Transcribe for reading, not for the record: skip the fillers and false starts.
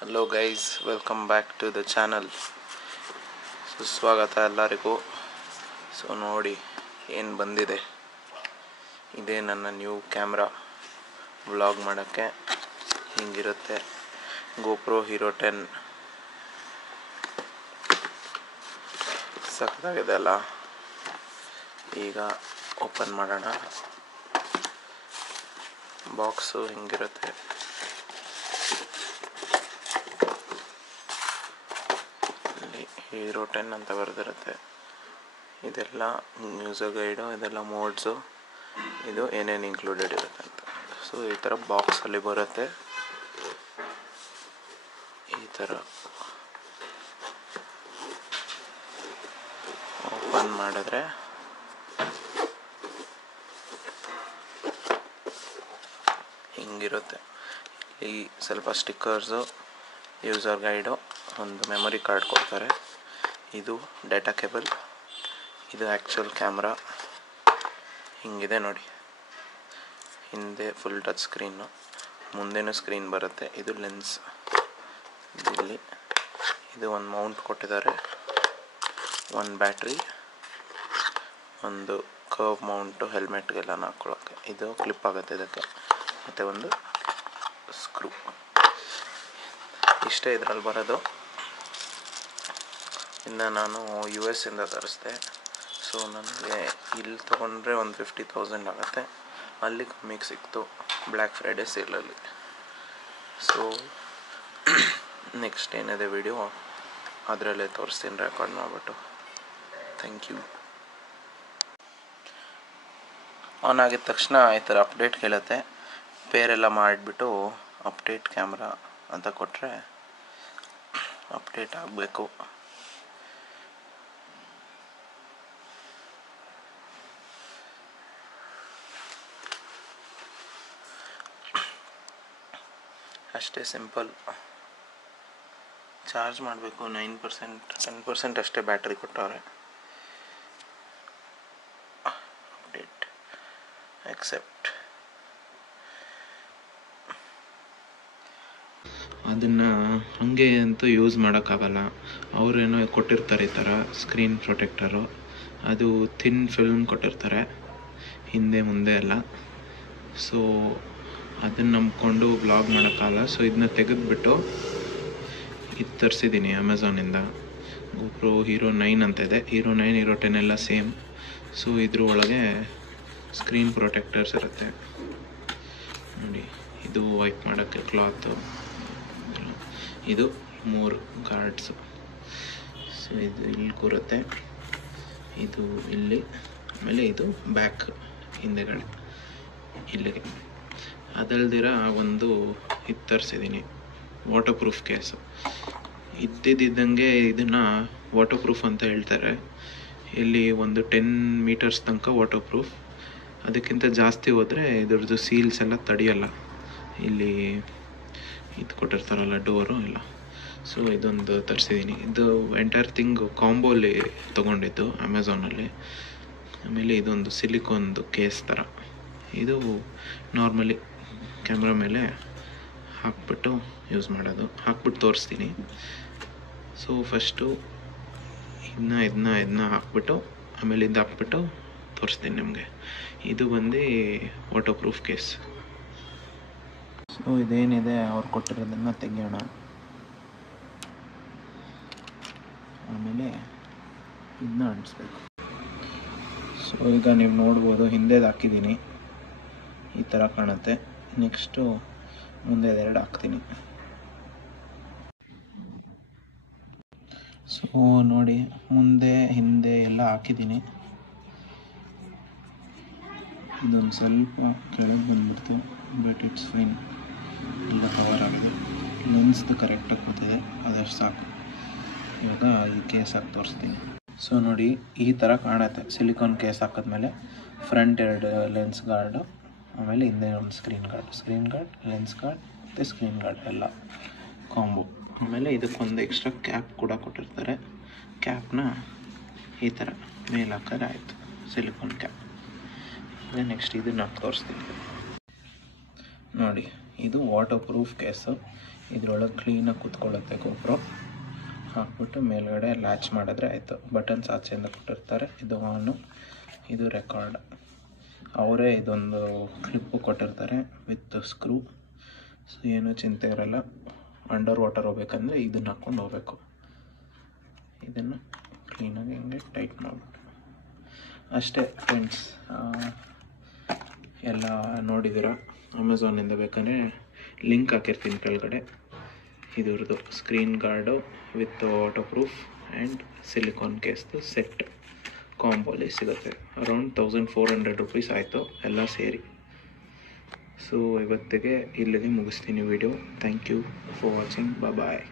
Hello guys, welcome back to the channel. ಸುಸ್ವಾಗತ ಎಲ್ಲರಿಗೂ. So ನೋಡಿ ಏನು ಬಂದಿದೆ. ಇದೇ ನನ್ನ ನ್ಯೂ ಕ್ಯಾಮ್ರಾ. ವ್ಲಾಗ್ ಮಾಡೋಕ್ಕೆ ಹಿಂಗಿರುತ್ತೆ. ಗೋಪ್ರೋ ಹೀರೋ 10 ಸಕ್ಕತ್ತಾಗಿದೆ ಅಲ್ಲ. ಈಗ ಓಪನ್ ಮಾಡೋಣ. ಬಾಕ್ಸು ಹಿಂಗಿರುತ್ತೆ. ಹೀರೋ 10 ಅಂತ ಬರೆದಿರುತ್ತೆ. ಇದೆಲ್ಲ ಯೂಸರ್ ಗೈಡು, ಇದೆಲ್ಲ ಮೋಡ್ಸು, ಇದು ಏನೇನು ಇನ್ಕ್ಲೂಡೆಡ್ ಇರುತ್ತೆ ಅಂತ. ಸೊ ಈ ಥರ ಬಾಕ್ಸಲ್ಲಿ ಬರುತ್ತೆ. ಈ ಥರ ಓಪನ್ ಮಾಡಿದ್ರೆ ಹಿಂಗಿರುತ್ತೆ. ಈ ಸ್ವಲ್ಪ ಸ್ಟಿಕ್ಕರ್ಸು, ಯೂಸರ್ ಗೈಡು, ಒಂದು ಮೆಮೊರಿ ಕಾರ್ಡ್ ಕೊಡ್ತಾರೆ. ಇದು ಡೇಟಾ ಕೇಬಲ್. ಇದು ಆ್ಯಕ್ಚುಯಲ್ ಕ್ಯಾಮ್ರಾ. ಹಿಂಗಿದೆ ನೋಡಿ. ಹಿಂದೆ ಫುಲ್ ಟಚ್ ಸ್ಕ್ರೀನು, ಮುಂದೆನೂ ಸ್ಕ್ರೀನ್ ಬರುತ್ತೆ. ಇದು ಲೆನ್ಸ್. ಇಲ್ಲಿ ಇದು ಒಂದು ಮೌಂಟ್ ಕೊಟ್ಟಿದ್ದಾರೆ, ಒಂದು ಬ್ಯಾಟ್ರಿ, ಒಂದು ಕರ್ವ್ ಮೌಂಟು ಹೆಲ್ಮೆಟ್ಗೆಲ್ಲ ಹಾಕ್ಕೊಳ್ಳೋಕ್ಕೆ. ಇದು ಕ್ಲಿಪ್ ಆಗುತ್ತೆ ಇದಕ್ಕೆ, ಮತ್ತು ಒಂದು ಸ್ಕ್ರೂ. ಇಷ್ಟೇ ಇದರಲ್ಲಿ ಬರೋದು. ಇನ್ನು ನಾನು US ಇಂದ ತರಿಸಿದೆ. ಸೊ ನನಗೆ ಇಲ್ಲಿ ತೊಗೊಂಡ್ರೆ ಒಂದು 50,000 ಆಗುತ್ತೆ. ಅಲ್ಲಿ ಕಮ್ಮಿಗೆ ಸಿಕ್ತು ಬ್ಲ್ಯಾಕ್ ಫ್ರೈಡೇ ಸೇಲಲ್ಲಿ. ಸೊ ನೆಕ್ಸ್ಟ್ ಏನಿದೆ ವಿಡಿಯೋ ಅದರಲ್ಲೇ ತೋರಿಸ್ತೀನಿ ರೆಕಾರ್ಡ್ ಮಾಡಿಬಿಟ್ಟು. Thank you. ಆನ್ ಆಗಿದ ತಕ್ಷಣ ಈ ಥರ ಅಪ್ಡೇಟ್ ಕೇಳುತ್ತೆ. ಪೇರೆಲ್ಲ ಮಾಡಿಬಿಟ್ಟು ಅಪ್ಡೇಟ್ ಕ್ಯಾಮ್ರಾ ಅಂತ ಕೊಟ್ಟರೆ ಅಪ್ಡೇಟ್ ಆಗಬೇಕು. ಅಷ್ಟೇ ಸಿಂಪಲ್. ಚಾರ್ಜ್ ಮಾಡಬೇಕು. 9%, 10% ಅಷ್ಟೇ ಬ್ಯಾಟ್ರಿ ಕೊಟ್ಟವ್ರೆ. Update except. ಅದನ್ನು ಹಾಗೆ ಅಂತೂ ಯೂಸ್ ಮಾಡೋಕ್ಕಾಗಲ್ಲ. ಅವರೇನೋ ಕೊಟ್ಟಿರ್ತಾರೆ ಈ ಥರ ಸ್ಕ್ರೀನ್ ಪ್ರೊಟೆಕ್ಟರು. ಅದು ಥಿನ್ ಫಿಲ್ಮ್ ಕೊಟ್ಟಿರ್ತಾರೆ ಹಿಂದೆ ಮುಂದೆ ಎಲ್ಲ. ಸೊ ಅದನ್ನು ನಂಬ್ಕೊಂಡು ವ್ಲಾಗ್ ಮಾಡೋಕ್ಕಾಗಲ್ಲ. ಸೊ ಇದನ್ನ ತೆಗೆದುಬಿಟ್ಟು ಇದು ತರಿಸಿದ್ದೀನಿ ಅಮೆಝಾನಿಂದ. ಗೋಪ್ರೋ ಹೀರೋ 9 ಅಂತ ಇದೆ. ಹೀರೋ 9, ಹೀರೋ 10 ಎಲ್ಲ ಸೇಮ್. ಸೊ ಇದ್ರ ಒಳಗೆ ಸ್ಕ್ರೀನ್ ಪ್ರೊಟೆಕ್ಟರ್ಸ್ ಇರುತ್ತೆ ನೋಡಿ. ಇದು ವೈಪ್ ಮಾಡೋಕ್ಕೆ ಕ್ಲಾತು. ಇದು 3 ಗಾರ್ಡ್ಸು. ಸೊ ಇದು ಇಲ್ಲಿ ಕೂರುತ್ತೆ, ಇದು ಇಲ್ಲಿ, ಆಮೇಲೆ ಇದು ಬ್ಯಾಕ್ ಹಿಂದೆಗಡೆ ಇಲ್ಲಿಗೆ. ಅದಲ್ದಿರ ಒಂದು ಇದು ತರಿಸಿದ್ದೀನಿ, ವಾಟರ್ ಪ್ರೂಫ್ ಕೇಸು. ಇದ್ದಿದ್ದಂಗೆ ಇದನ್ನು ವಾಟರ್ ಪ್ರೂಫ್ ಅಂತ ಹೇಳ್ತಾರೆ. ಇಲ್ಲಿ ಒಂದು 10 ಮೀಟರ್ಸ್ ತನಕ ವಾಟರ್ ಪ್ರೂಫ್. ಅದಕ್ಕಿಂತ ಜಾಸ್ತಿ ಹೋದರೆ ಇದ್ರದ್ದು ಸೀಲ್ಸ್ ಎಲ್ಲ ತಡೆಯಲ್ಲ. ಇಲ್ಲಿ ಇದು ಕೊಟ್ಟಿರ್ತಾರಲ್ಲ ಡೋರು ಎಲ್ಲ. ಸೊ ಇದೊಂದು ತರಿಸಿದ್ದೀನಿ. ಇದು ಎಂಟೈರ್ ಥಿಂಗ್ ಕಾಂಬೋಲಿ ತೊಗೊಂಡಿದ್ದು ಅಮೆಝಾನಲ್ಲಿ. ಆಮೇಲೆ ಇದೊಂದು ಸಿಲಿಕಾನ್ದು ಕೇಸ್ ಥರ. ಇದು ನಾರ್ಮಲಿ ಕ್ಯಾಮ್ರಾ ಮೇಲೆ ಹಾಕ್ಬಿಟ್ಟು ಯೂಸ್ ಮಾಡೋದು. ಹಾಕ್ಬಿಟ್ಟು ತೋರಿಸ್ತೀನಿ. ಸೊ ಫಸ್ಟು ಇದನ್ನ ಹಾಕ್ಬಿಟ್ಟು ಆಮೇಲೆ ಇದು ಹಾಕ್ಬಿಟ್ಟು ತೋರಿಸ್ತೀನಿ ನಿಮಗೆ. ಇದು ಬಂದು ವಾಟರ್ ಪ್ರೂಫ್ ಕೇಸ್. ಸೊ ಇದೇನಿದೆ ಅವ್ರು ಕೊಟ್ಟಿರೋದನ್ನು ತೆಗೆಯೋಣ. ಆಮೇಲೆ ಇದನ್ನ ಅಂಟಿಸ್ಬೇಕು. ಸೊ ಈಗ ನೀವು ನೋಡ್ಬೋದು, ಹಿಂದೆದು ಹಾಕಿದ್ದೀನಿ, ಈ ಥರ ಕಾಣುತ್ತೆ. ನೆಕ್ಸ್ಟು ಮುಂದೆ 2 ಹಾಕ್ತೀನಿ. ಸೊ ನೋಡಿ, ಮುಂದೆ ಹಿಂದೆ ಎಲ್ಲ ಹಾಕಿದ್ದೀನಿ. ಇದೊಂದು ಸ್ವಲ್ಪ ಕೆಳಗೆ ಬಂದ್ಬಿಡ್ತು, ಬಟ್ ಇಟ್ಸ್ ಫೈನ್. ಎಲ್ಲ ಕವರ್ ಆಗಿದೆ. ಲೆನ್ಸ್ದು ಕರೆಕ್ಟಾಗಿ ಕೂತಿದೆ, ಅದಷ್ಟು ಸಾಕು. ಇವಾಗ ಈ ಕೇಸ್ ಹಾಕಿ ತೋರಿಸ್ತೀನಿ. ಸೊ ನೋಡಿ, ಈ ಥರ ಕಾಣುತ್ತೆ. ಸಿಲಿಕಾನ್ ಕೇಸ್ ಹಾಕಿದ್ಮೇಲೆ ಫ್ರಂಟ್ 2 ಲೆನ್ಸ್ ಗಾರ್ಡು, ಆಮೇಲೆ ಹಿಂದೆ ಒಂದು ಸ್ಕ್ರೀನ್ ಗಾರ್ಡ್, ಲೆನ್ಸ್ ಗಾರ್ಡ್ ಮತ್ತು ಸ್ಕ್ರೀನ್ ಗಾರ್ಡ್ ಎಲ್ಲ ಕಾಂಬೋ. ಆಮೇಲೆ ಇದಕ್ಕೊಂದು ಎಕ್ಸ್ಟ್ರಾ ಕ್ಯಾಪ್ ಕೂಡ ಕೊಟ್ಟಿರ್ತಾರೆ. ಕ್ಯಾಪ್ನ ಈ ಥರ ಮೇಲೆ ಹಾಕಿದ್ರೆ ಆಯಿತು, ಸಿಲಿಕಾನ್ ಕ್ಯಾಪ್. ಅದೇ ನೆಕ್ಸ್ಟ್ ಇದನ್ನು ಹಾಕಿ ತೋರಿಸ್ತೀನಿ ನೋಡಿ. ಇದು ವಾಟರ್ ಪ್ರೂಫ್ ಕೇಸು. ಇದ್ರೊಳಗೆ ಕ್ಲೀನಾಗಿ ಕೂತ್ಕೊಳ್ಳುತ್ತೆ ಗೋಪ್ರೋ. ಹಾಕ್ಬಿಟ್ಟು ಮೇಲ್ಗಡೆ ಲ್ಯಾಚ್ ಮಾಡಿದ್ರೆ ಆಯಿತು. ಬಟನ್ಸ್ ಆಚೆಯಿಂದ ಕೊಟ್ಟಿರ್ತಾರೆ. ಇದು ಆನು, ಇದು ರೆಕಾರ್ಡ್. ಅವರೇ ಇದೊಂದು ಕ್ಲಿಪ್ಪು ಕೊಟ್ಟಿರ್ತಾರೆ ವಿತ್ ಸ್ಕ್ರೂ. ಸೊ ಏನೂ ಚಿಂತೆ ಇರೋಲ್ಲ. ಅಂಡರ್ ವಾಟರ್ ಹೋಗ್ಬೇಕಂದ್ರೆ ಇದನ್ನು ಹಾಕ್ಕೊಂಡು ಹೋಗ್ಬೇಕು. ಇದನ್ನು ಕ್ಲೀನಾಗಿ ಹಿಂಗೆ ಟೈಟ್ ಮಾಡಿಬಿಟ್ಟು ಅಷ್ಟೇ ಫ್ರೆಂಡ್ಸ್. ಎಲ್ಲ ನೋಡಿದ್ದೀರ. ಅಮೆಝಾನಿಂದ ಬೇಕಂದರೆ ಲಿಂಕ್ ಹಾಕಿರ್ತೀನಿ ಕೆಳಗಡೆ. ಇದ್ರದ್ದು screen guard with waterproof and silicon ಕೇಸ್ದು ಸೆಟ್ ಕಾಂಬೋಲಿ ಸಿಗುತ್ತೆ. ಅರೌಂಡ್ 1400 ರುಪೀಸ್ ಆಯಿತು ಎಲ್ಲ ಸೇರಿ. ಸೊ ಇವತ್ತಿಗೆ ಇಲ್ಲಿಗೆ ಮುಗಿಸ್ತೀನಿ video. Thank you for watching. Bye.